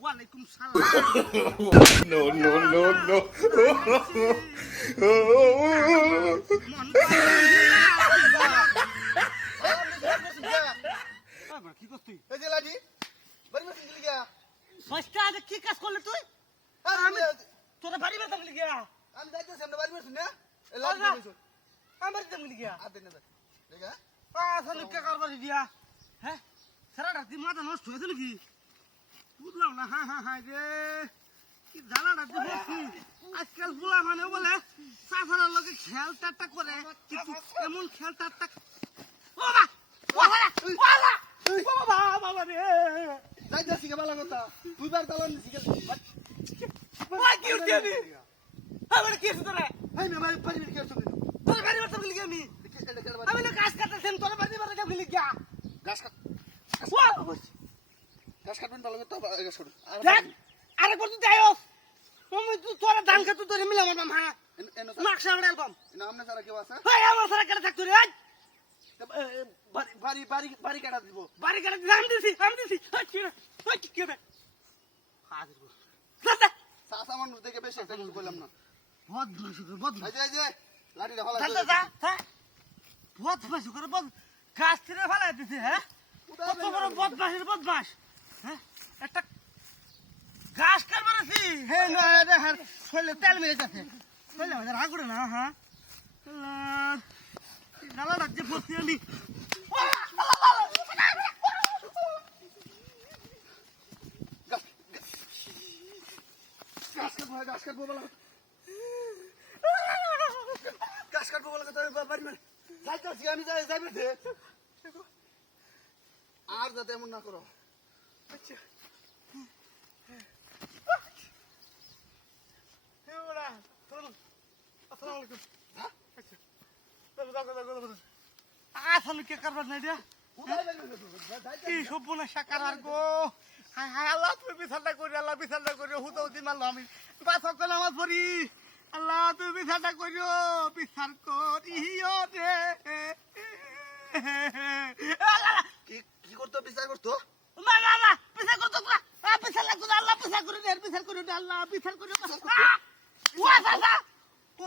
ওয়ালাইকুম সালাম। No, no, no, no. মন কি করছিস? এই যে লাঠি বাড়ি বাড়ি গেলি গা সস্তা আজ কি কাজ করলে তুই? আমি তোরা বাড়ি বেতাম লিগা। আমি যাইতেছি আমরা বাড়ি বাড়ি না এই লাঠি ধরেছো আমার তেম লিগা। আর দেন না দেখা আসলে কে কারবার দিয়া? হ্যাঁ? সারা রাত মাথা নষ্ট হয়েছে নাকি? বুঝলাম না। হ্যাঁ রে কি জ্বালা রাত বসছি। আজকাল বুলা মানে বলে সাফারের লগে খেল টাট্টা করে কিন্তু এমন খেল টাট্টা ও বাবা ওয়ালা ওয়ালা বাবা রে যাইতেছি কে ভালো কথা তুই বার চালান দিছি কে ওই কি উঠে আমি আমার কি হচ্ছে তোরা? এই না বাড়ি বাড়ি কে তুমি তোর বাড়ি বেতাম লিগা আমি না কাজ কাটতেছেন তোর বাড়ি বেতাম লিগা। গাছ কাট ওয়া গাছ কাটবেন ভালো কথা গাছ কাট দেখ আরে কত দেয়স তুমি তোরা ধান খেতে তোরে মিলা আমার মামা এনো নকশা আমরা অ্যালবাম না আমনে সারা কেউ আছে ভাই আমার সারা কেটে থাকতো রে বাড়ি বাড়ি বাড়ি কাটা দিব বাড়ি কেটে আমি দিছি কি রে হাজির গো দাদা সাসা মানুষ দেখে বেশি একটা কিছু কইলাম না বদমাশ এই যে লাঠিটা ভালো দাদা বদমাশ করে গাছ ছিঁড়ে ফেলাই দিছে হ্যাঁ কত বড় বদমাশ হ্যাঁ একটা গাছ কার মারছি হে না রে হ্যাঁ শৈলে তেল মেরে যাচ্ছে শৈলে আমাদের আগুড়ে না হ্যাঁ জ্বালা রাজ্যে পড়ছি আমি গাছ কাটবো বলা গাছ কাটবো বলা কথা বাড়ি মানে যাইতেছি আমি যাইবে দে আর যাতে এমন না করো আচ্ছা আসলে কে কারবার নাই রে কি সব্বনা সাকার আর গো হায় হায় আল্লাহ তুমি বিচারটা করি হুতো দিন মারলো আমি পাঁচ ওয়াক্ত নামাজ পড়ি আল্লাহ তুমি বিচারটা করিও বিচার করিও রে কি করতো বিচার করতো না বিচার করতো না বিচার লাগতো না আল্লাহ বিচার করি রে বিচার করি রে আল্লাহ বিচার করি ওয়া দাদা ও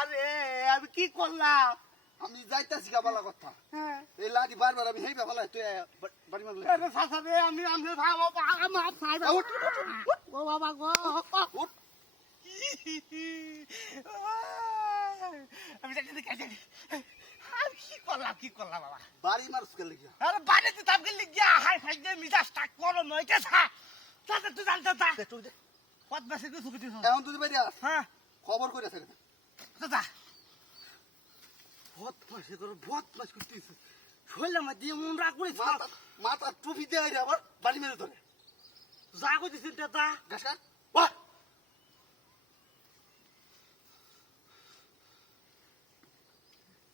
আরে আমি কি করলাম আমি যাইতাছি গা বলা কথা হ্যাঁ এই লাঠি বারবার আমি হেইবা ফেলাই তুই বাড়ি মারলে আরে সাসা রে আমি ভালো মাপ খাই ও বাবা গো উঠ আমি যাচ্ছি কাছে আমি কি করলাম বাবা বাড়ি মারছ কে লাগিয়া আরে বাড়িতে তাপকে লিখিয়া হাই ফাই দে মিজাজটা করো নইতে থা তাতে তুই জানতে তা তুই দে কত বেশি কিছু কিছু এখন তুই বাইরে আস হ্যাঁ খবর কইরা থাকে দাদা বদমাশ করতেছে শৈলে আমার দিয়ে মন রাগ করে মাথা টুপি দিয়ে আইরে আবার বাড়ি মেরে ধরে যা করতেছি দাদা গাছ কাট বাহ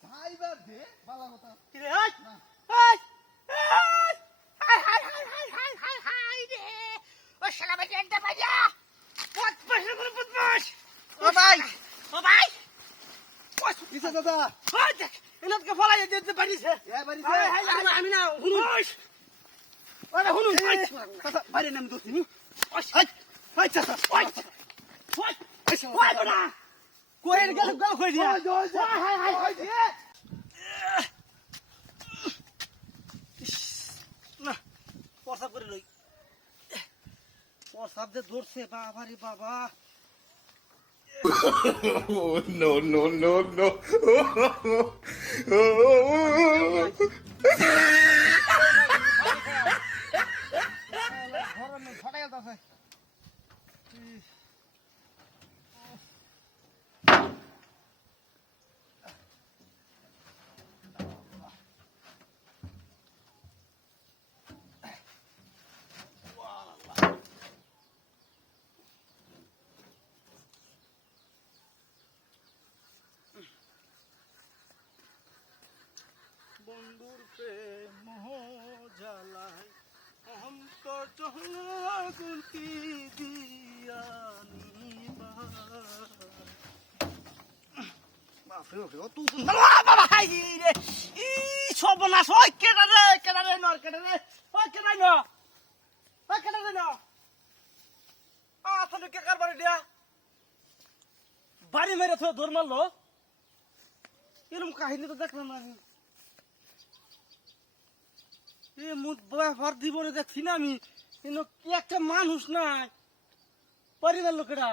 ভাইবার দে বালা কথা কিরে হাই রে ও শালা বাজে একটা বাজা বদমাশ ও ভাই কিসে দাদা ওই দেখ এনাকে ফলাই দিতে পারিছে এ বাড়ি আমি না হুনুন ওরে হুনুন বাইরে নাম দোস্ত নি ওই চাচা ওই না কোয়ের গেল কই দিয়া হাই না প্রসাব করে লই প্রসাব দে ধরছে বাবা রে বাবা No, no, no, no. বন্ধুর প্রেম জ্বালায় অন্তর চহলতি দিয়ানি বাবা হাই রে ই সর্বনাশ ওই কেডা রে নর কেডা রে ওই কেডা ন বাড়ি মেরে থয়ে ধর মারলো এরকম কাহিনী তো দেখলাম না আমি এ মুখ ব্যাপার জীবনে দেখছি না আমি কিন্তু কি একটা মানুষ নাই পরিবার লোকেরা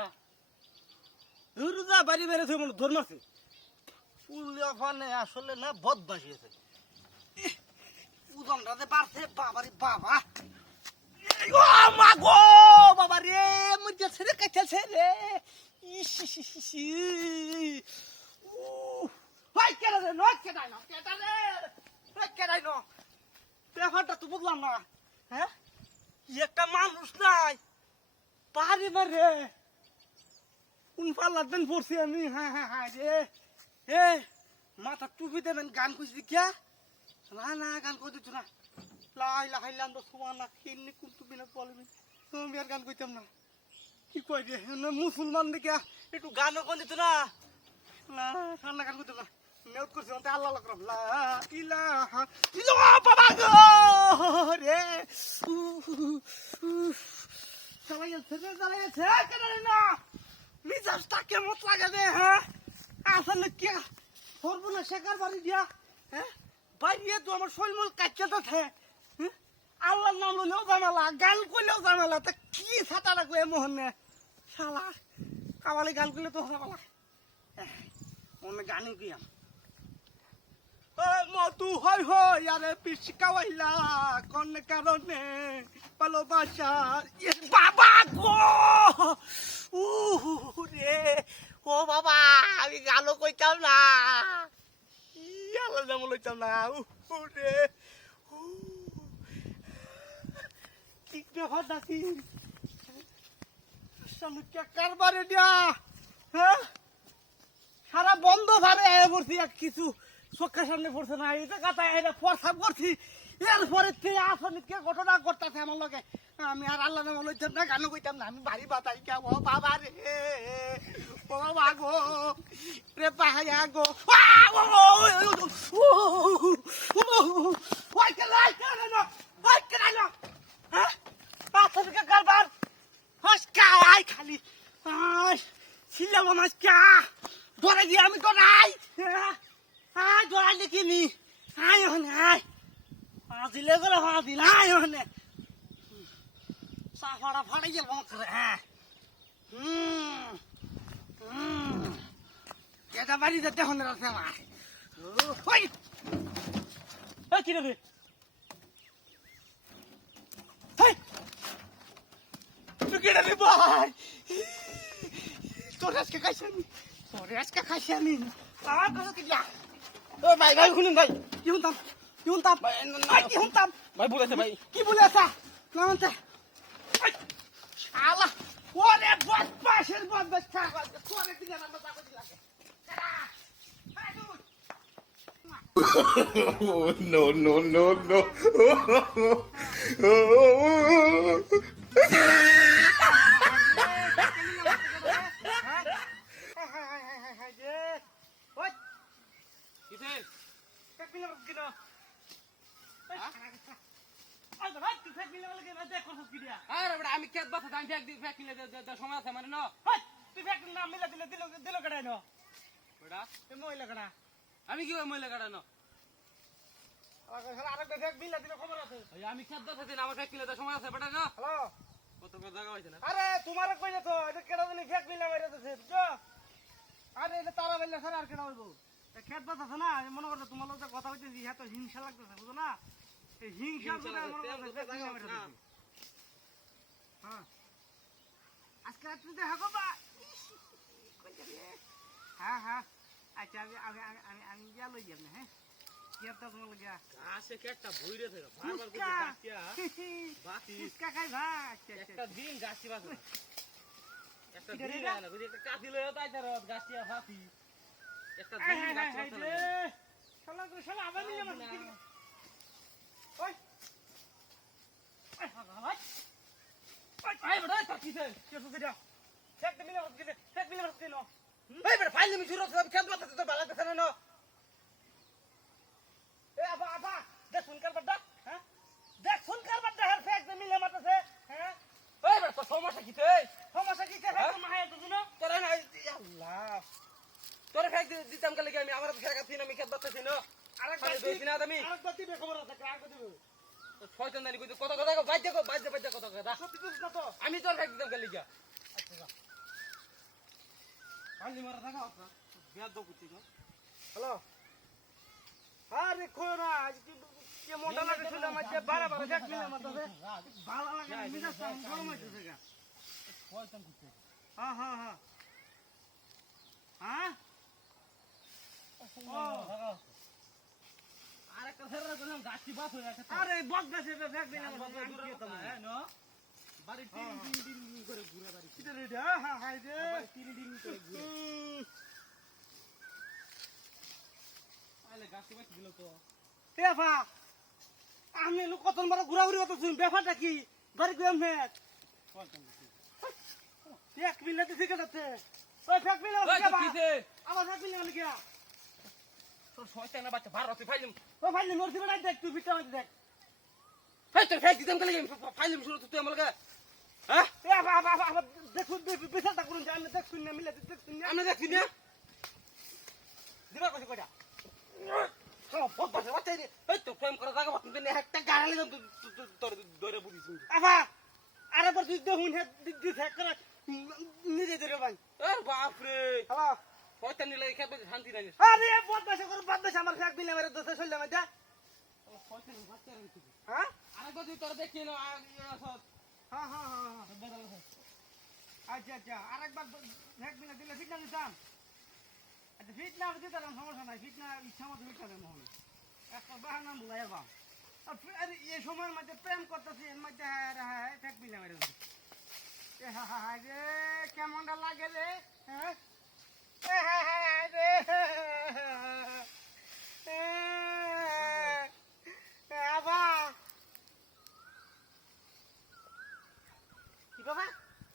রুজা বাড়ি মেরে থয়ে মনে ধর মারছে ওখানে আসলে না বদমাশি আছে উদমটাতে পারছে বাবারে বাবা ও মা গো বাবা রে মধ্যে ছেড়ে কাটছে রে ইসি ভাই কেন রে নয় কেডাই না কেডা রে ভাই কেডাই না ব্যাপারটা তো বুঝলাম না হ্যাঁ একটা মানুষ নাই পাহাড়ি মারে কোন পাল্লার দিন পড়ছি আমি হ্যাঁ হ্যাঁ হ্যাঁ রে এ মাথা টুপি দেবেন গান কইছি কিয়া না না গান কই দিত না লাই লাহাইলাম তো সুবহানাল্লাহ কিন্নি কুনতু বিনা বলবি তুমি আর গান কইতাম না কি কই রে না মুসলমান দিকে একটু গানও কই দিত না না ঠান্ডা গান কইতাম না নিয়ত করছি অন্তে আল্লাহ লাকরাম লা ইলাহা ইল্লাল্লাহ বাবা গো রে চালাইছে কেন না মিজাজটা কেমন লাগে রে হ্যাঁ আসলে কি করবো না শেখার বাড়ি দিয়া হ্যাঁ বাইরে তো আমার শৈলমূল কাটতে থাকে আল্লাহর নাম লইলেও জামেলা গান করলেও জামেলা তা কি ছাতা রাখবো এ মোহনে শালা কাবালি গান করলে তো জামেলা মনে গানে কি মতু হয় হয় আরে পিছি কাওয়াইলা কোন কারণে ভালোবাসা বাবা গো রে ও বাবা আমি গানও কইতাম না আল্লাহ নাম লইতাম না রে ঠিক ব্যাপার নাকি কারবারে দিয়া হ্যাঁ সারা বন্ধ ভাবে পড়ছি এক কিছু চোখের সামনে পড়ছে না এই কথা এটা প্রসাব করছি এরপরে আসলে কে ঘটনা করতেছে আমার লগে আমি আর আল্লাহ নাম লইতাম না গানও কইতাম না আমি বাড়ি বাতাই কে ও বাবা রে ও বাবা গো রে পাহায়া গো ওই কেলাই কেন ওই কেলাই না হ্যাঁ আসলে কে কারবার হসকা আই খালি আই ছিলাম আমার কা ধরে দিয়ে আমি তো নাই আয় ধরা দেখিনি আয় ওখানে আয় আজিলে গেলে আজিল আয় ওখানে সাফাড়া ফাড়াই গেল করে হ্যাঁ এটা বাড়ি যেতে হনে রাখছে আমার ওই কি রে তুই কেটে রে ভাই তোর আজকে খাইছি আমি তোর আজকে খাইছি আমি আমার কাছে কি যা ও ভাই ভাই শুনুন ভাই কি শুনতাম ভাই কি শুনতাম ভাই বলেছে ভাই কি বলে আসা নামতে শালা ওরে বদমাশের বদমাশ ছাগল তোরে দিলে আমার টাকা দিলা Oh, no, no, no, no. আমি কেত বাসা আমি ফ্যাক কিনে সময় আছে মানে না তুই ফ্যাক্টরি নাম মিলা দিলে দিল কাটাই না বেটা মহিলা কাটা আমি কি মহিলা কাটানো আরেকটা ফ্যাক মিলা দিলে খবর আছে আমি কেত বাসা দিন আমার ফ্যাক কিনে সময় আছে বেটা না হ্যালো কত জায়গা হয়েছে না আরে তোমার কইলে তো এটা কেডা জানি ফ্যাক মিলা মেরে দিছে বুঝছো আরে এটা তারা বললে স্যার আর কেডা হইব খেত বাত আছে না মনে করতে তোমার লোক কথা হইতেছি এত হিংসা লাগতেছে বুঝো না এই হিংসা হ্যাঁ আজকে রাত্রে দেখা করবা হ্যাঁ হ্যাঁ আচ্ছা আমি আমি আমি আমি যা লই যাব না হ্যাঁ কেটটা তোমার লাগিয়া গাছে কেটটা ভইরে থাকে বারবার করে গাছিয়া বাতি ফুসকা খাই ভাই একটা দিন গাছি বাসা একটা দিন না বুঝি একটা কাঠি লইয়া তাই তার গাছিয়া ফাতি একটা দিন গাছি বাসা শালা তো শালা আবার মিলে মাছ ওই আই বড় তাকি দে কে ফুকে ফেক মিলে মাছ কিনে ফেক মিলে মাছ কিনো এই বড় ফাইল মি শুরু সব খেত বাতা তো বালা কথা না এ আবা আবা দেখ শুনকার বড় হ্যাঁ দেখ শুনকার বড় হর ফেক মিলে মাছ আছে হ্যাঁ ওই বড় তো সমস্যা কি তে সমস্যা কি তে ফেক মাহায় তো না তোরা না আল্লাহ না তুমি আরেকবার দিবে খবর আছে আরেকবার দিবে শয়তান জানি কইতে কত কথা বাজে বাজে কত কথা সত্যি তো না তো আমি তোর খাই দিতাম গেলি গা আচ্ছা যা পানি মারা থাকা আছে বিয়াদ দাও কুচি না হ্যালো আরে কই না আজ কি কে মোটা লাগে শুনে মধ্যে বাড়া বাড়া দেখ মিলে মধ্যে ভালো লাগে না মিজাজ তো গরম হইতেছে গা শয়তান করতে হ্যাঁ হ্যাঁ হ্যাঁ হ্যাঁ আরেকটা ছেড়ে দিলাম গাছটি বাস হয়ে গেছে আরে বদমাশে ফেক দিলে আমার আমি কি করতাম হ্যাঁ নো বাড়ি তিন করে ঘুরে বাড়ি কিটা রে হ্যাঁ হ্যাঁ হাই রে তিন করে ঘুরে আলে গাছটি বাস দিল তো এ ফা আমি লোক কত বড় ঘুরাঘুরি হতো শুন ব্যাপারটা কি বাড়ি গেম হেট শয়তান করতে এক মিনিট ঠিক আছে ওই ফেক মিলে ওই কিছে আমার ফেক মিলে মানে কি তোর শয়তানের বাচ্চা ভার আছে ফাইলিম ও ভাই মোর দিবে না দেখ তুই ভিতরে মধ্যে দেখ ফাই তোর ফাই দিতাম গেলি ফাইলিম শুরু তুই আমার গা হ্যাঁ এ বাবা দেখুন বিচারটা করুন যে আমি দেখুন না মিলে দেখুন না আমরা দেখছি না দিবা কইছে কইটা সব বাচ্চা বাচ্চা এই তো প্রেম করা জায়গা বাতুন দিনে একটা গাড়ি দিলাম তোর ধরে বুঝিস আফা আরে পর তুই দেখুন হে দিদি ফেক করে নিজে ধরে ভাই আরে বাপ রে হ্যালো শয়তান নিলে খেতে শান্তি নাই আরে বদমাশে করে বদমাশে আমার ফেক মিলে মেরে দোষে চলে মধ্যে শয়তান বাচ্চা রে তুই হ্যাঁ আরেকবার তুই তোর দেখি না হ্যাঁ হ্যাঁ হ্যাঁ আচ্ছা আচ্ছা আরেকবার ফেক মিলে দিলে ঠিক না নিতাম আচ্ছা ফিট না দিতে তার সমস্যা নাই ফিট না ইচ্ছা মতো ফিট করে মহল একটা বাহানা ভুলাই বাম আরে এই সময়ের মধ্যে প্রেম করতেছি এর মধ্যে হ্যাঁ ফেক মিলে মেরে এ হা হা রে কেমনটা লাগে রে হ্যাঁ এ হা হা রে আবা কি বাবা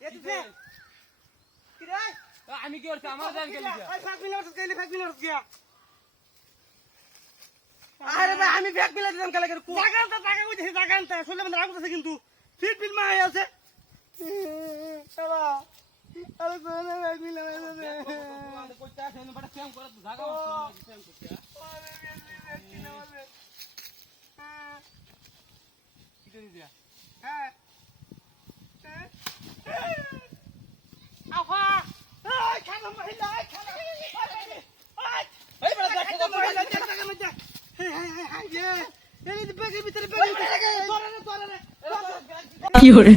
এ দিছে কি রে আমি কি করছি আমার জান গেলি আরে ভাই আমি ব্যাগ বিলা দিলাম কালে কো জাগানটা টাকা কইছে জাগানটা শুনলে মানে রাখতেছে কিন্তু ফিট ফিট মা আছে বাবা আরে কোন ব্যাগ বিলা আছে কইতে আছে বড় প্রেম করে জায়গা প্রেম করতে কি করে দিয়া হ্যাঁ আফা এই খানা মহিলা খানা এই বড় দেখ কি hore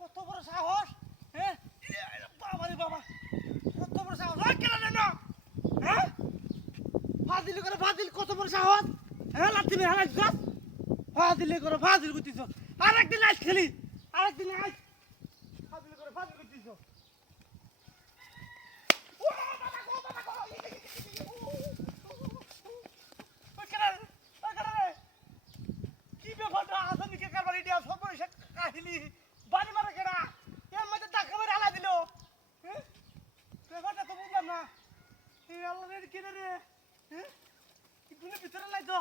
কত বড় সাহস হ্যাঁ বাবা রে বাবা কত বড় সাহস কেন না হ্যাঁ ফাজিল কত বড় সাহস হ্যাঁ লাঠি মেরে হালাই দিছ ফাজিল করতিছ আরেকদিন আইস খেলি আরেকদিন আইস ফাজিল করতিছ কি ব্যাপারটা আসলে কে কারবার ইডিয়া সব পয়সা কাহিলি বাড়ি মারা কেডা এর মধ্যে টাকা মেরে হালা দিল হ্যাঁ ব্যাপারটা তো বুঝলাম না এই আল্লাহ রে কি রে হ্যাঁ দুনিয়ার ভিতরে নাই তো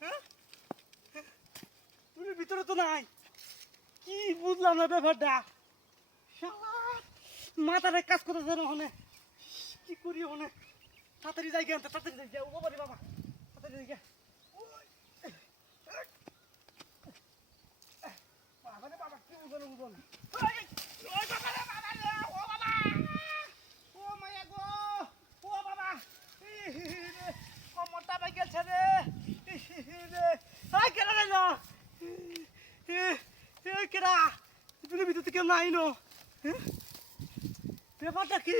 হ্যাঁ দুনিয়ার ভিতরে তো নাই কি বুঝলাম না ব্যাপারটা শালা মাথাটা কাজ করতেছে না ওখানে কি করি ওখানে তাড়াতাড়ি যাই গেন তাড়াতাড়ি যাই ও বাবা রে বাবা তাড়াতাড়ি যাই গে বাবা রে বাবা কি বুঝলো ওই বাবা রে বাবা রে ও বাবা ও মায়া গো ও বাবা কমরটা ভাই গেছে রে আই কেডা রে না কেডা তুমি ভিতর থেকে কেমন আইনো ব্যাপারটা কি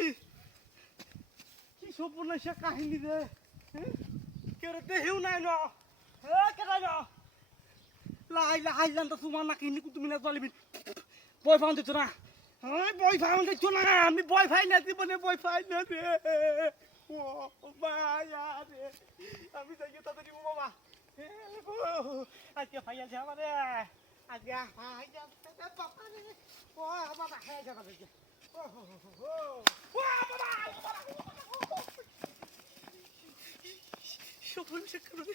কি সর্বনাশ কাহিনী রে কেউ দেহেও নাই ন কেডা না লাইলাম তো তোমার না কিনি তুমি না চলিবি বয় ফাউন দিচ্ছ না বয় ফাউন দিচ্ছ না আমি বয় ফাই না জীবনে বয় ফাই না রে ও মায়া রে আমি যাই তাড়াতাড়ি বাবা আজকে ফাইয়াছে আমারে আগে হাই যা বাবা রে ও বাবা হাই যা বাবা ও হো হো হো ও বাবা সফল সে করে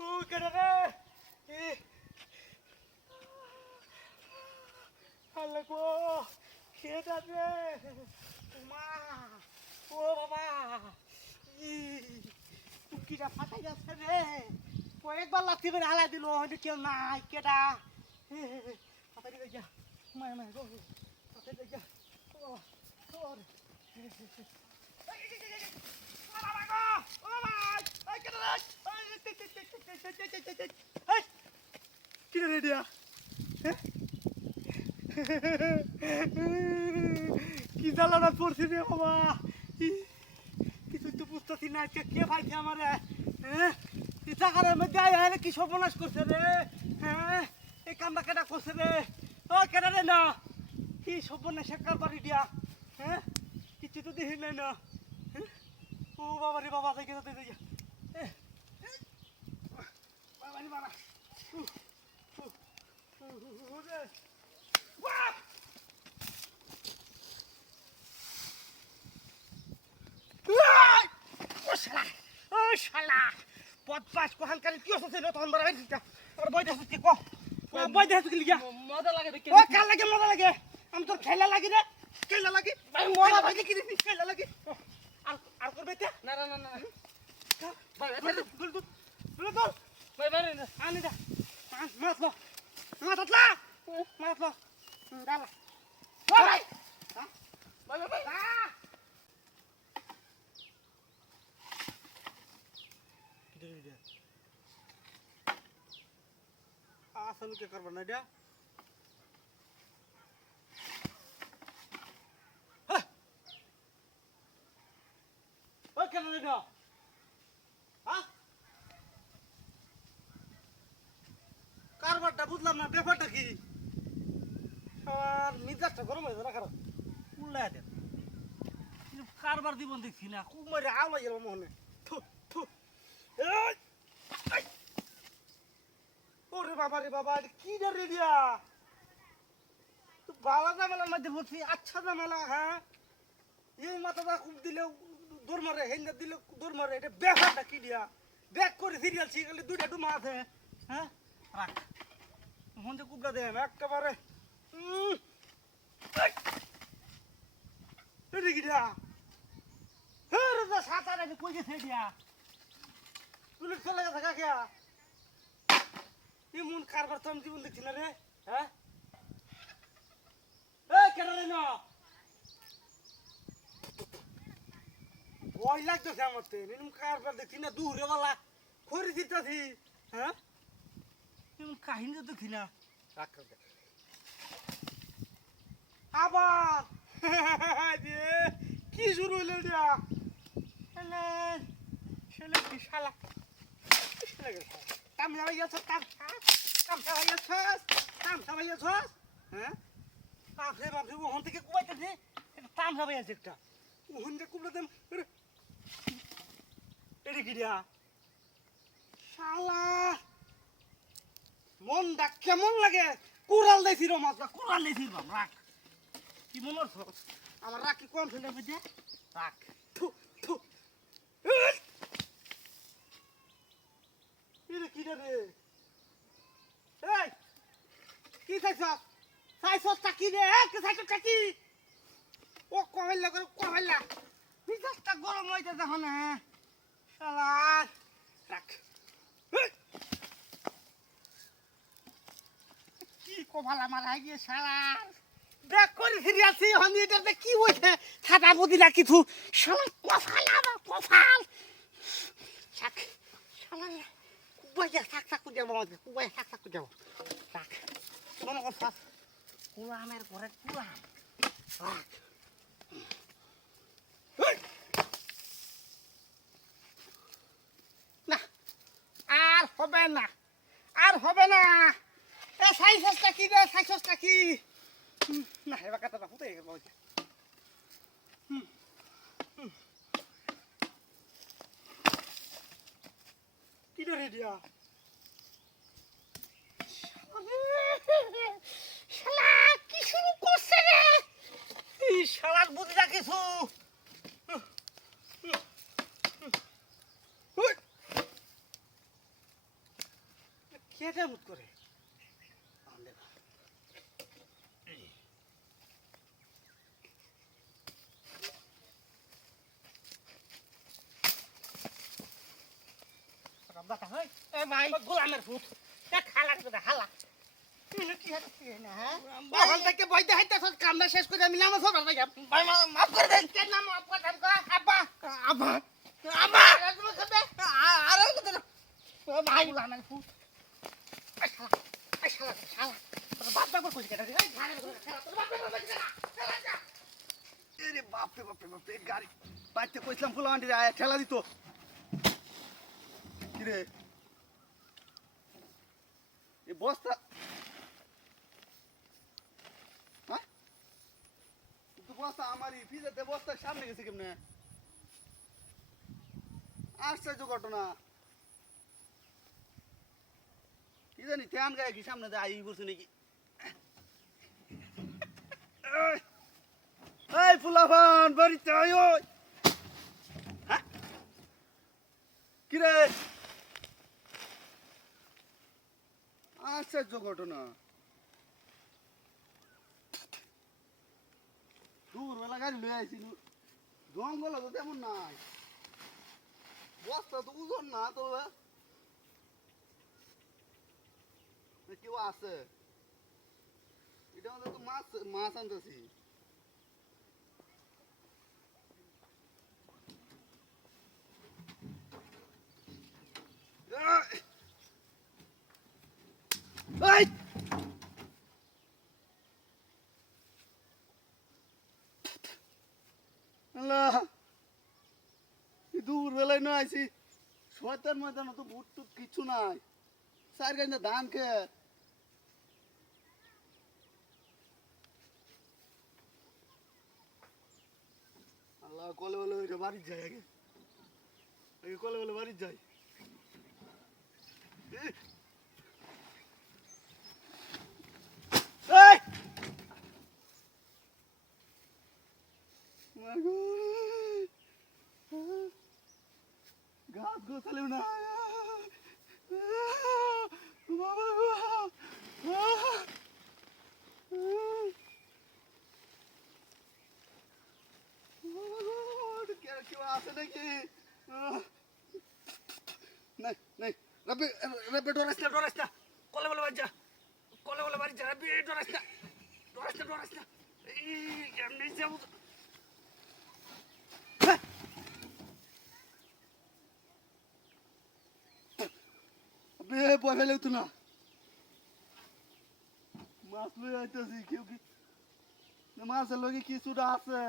ও কেডা রে এ আল্লাহ গো কেডা রে মা ও বাবা কিরা ফাটাই যাচ্ছে রে কয়েকবার লাথি মেরে হালাই দিল হয়তো কেউ নাই কেডা ফাটাই দিয়ে যা মায় মায় গো ফাটাই দিয়ে যা ও তোর কিরা রে দিয়া কি জ্বালানা পড়ছি রে বাবা কিছু তো বুঝতেছি না কে ভাইছে আমার এই জায়গার মধ্যে আয় কি সর্বনাশ করছে রে হ্যাঁ এই কামটা কেটা করছে রে ও কেটা রে না কি সর্বনাশের কারবারি দিয়া হ্যাঁ কিছু তো দেখি নাই না ও বাবা রে বাবা দেখে তো দেখে বাবা রে বাবা পদপাস কোহানকারী কি হচ্ছে রে তখন বড় হইছিস আর বই দেখছিস কি কো বই দেখছিস কি লিয়া মজা লাগে দেখে ও কাল লাগে মজা লাগে আমি তোর খেলা লাগি রে খেলা লাগি ভাই মজা ভাই কি দিছিস খেলা লাগি আর করবে তে না না না না ভাই দুল ভাই ভাই আনি দা মাছ লো দালা ভাই ভাই ভাই আসলে কে করব না এটা ওই কেন এটা হ্যাঁ কারবারটা বুঝলাম না ব্যাপারটা কি আর মিজাজটা গরম হয়ে যায় না কারণ উল্লাই দেন কারবার দিবন দেখছি না খুব মারে আলো গেল মনে থু থু ওরে বাবা রে বাবা কি রে দিয়া বালা জামেলার মধ্যে বলছি আচ্ছা জামেলা হ্যাঁ এই মাথাটা খুব দিলে দৌড় মারে হেন্দা দিলে দৌড় মারে এটা ব্যাপারটা কি দিয়া ব্যাক করে সিরিয়াল শিখালে দুইটা ডুমা আছে হ্যাঁ রাখ মন কুবড়া দেন একেবারে এটা কি দিয়া হ্যাঁ রে সাঁতার আছে কই গেছে দিয়া তুলে চলে গেছে কাকিয়া এমন কারবার তো আমি জীবন দেখছি না রে হ্যাঁ কেন রে না ভয় লাগতেছে আমার তো এমন কারবার দেখছি না দূরে বালা খড়ি দিতেছি হ্যাঁ এমন কাহিনী তো দেখছি না আবার কি শুরু হইল এটা ছেলে কি শালা কাম সবাই গেছ হ্যাঁ বাপরে বাপরে ওখান থেকে কুবাইতেছে কাম সবাই আছে একটা ওখান থেকে কুবলা দেন এটা কি দিয়া শালা মনটা কেমন লাগে কুড়াল দিয়েছি রে মাছটা কুড়াল দিয়েছি রাখ কি মনে হচ্ছে আমার রাখ কি কম ফেলে বুঝে রাখ থু থু এটা কি রে এই কি চাইছটা কি রে কি চাইছটা কি ও কমেল্লা করে কমেল্লা মিজাজটা গরম হইতে দেখো না শালা রাখ কি কপাল আমার গিয়ে শালা দেখ করে ফিরে আসি আমি এটাতে কি হয়েছে খাতা বুদ্ধি না কিছু শালা কপাল আমার কপাল শাক শালা কুবাইয়া থাক যাবো আমাদের কুবাইয়া থাক যাবো রাখ মনে করছাস কুলামের ঘরে কুলাম রাখ না আর হবে না এ সাইজটা কি রে সাইজটা কি না এবার কাটাটা হতে গেল কি রে দিয়া শালার বুদ্ধি রাখিছু কেটে মুট করে গোলামের ফুট খালা হালা ওখান থেকে বইতে হাইতে কামটা শেষ করে আমি নামা সবার ভাই মাফ করে দেন কেন নাম মাফ করে দেন আব্বা আব্বা আব্বা আর ভাই গোলামের ফুট বাপ বাপ কইছে কেটে আরে বাপরে বাপরে বাপরে গাড়ি বাইতে কইছিলাম ফুলান্ডি আয়া ঠেলা দিত কি রে এই বস্তা হ্যাঁ তো বস্তা আমারই ফিজাতে বস্তা সামনে গেছে কেমনে আশ্চর্য ঘটনা কি জানি ধ্যান গায়ে কি সামনে দিয়ে আই করছে নাকি এই ফুলাফান বাড়িতে আয় ওই হ্যাঁ কি রে আশ্চর্য ঘটনা দুপুরবেলা গাড়ি লয়ে আইছিল জঙ্গল তো তেমন নাই বস্তা তো ওজন না তো কেউ আছে এটা আমাদের তো মাছ মাছ আনতেছি দুপুর বেলায় নয় আইছি শয়তান ময়দান তো ভুট টুট কিছু নাই চার গাইনা ধান খেয়ে আল্লাহ কলে বলে ওইটা বাড়ির যাই আগে আগে কলে বলে বাড়ির যাই গাছ গোছালেও না বাবা কেউ আছে নাকি নাই নাই রবি রবি ডরাস না কলে বলে বাড়ি যা রবি ডরাস না এমনি যাবো বয় ফেলে তো না মাছ লই আইতেছি কেউ কি মাছের লগে কিছুটা আছে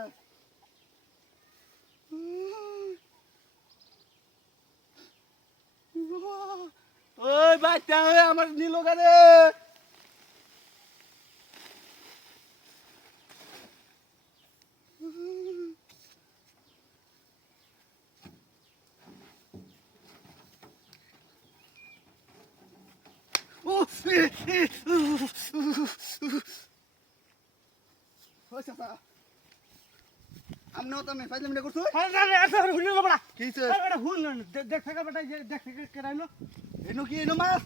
ওই বাচ্চা আমার নীল গাড়ে আমনেও তো আমি ফাইলাম না করছো আরে হুল না বড়া কিছে আরে হুল না দেখ থাকা বেটা দেখ কেরাইলো এনো কি এনো মাছ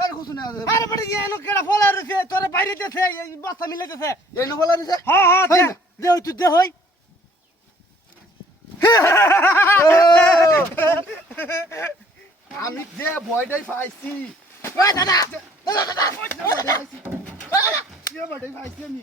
আরে কিছু না আরে বড় এনো কেডা ফলা রইছে তোরে বাইরে দেছে এই বস্তা মিলে দেছে এনো ফলা রইছে হ্যাঁ হ্যাঁ দে তুই দে হই আমি যে ভয়টাই পাইছি ওই দাদা দাদা কি ভয়টাই পাইছি আমি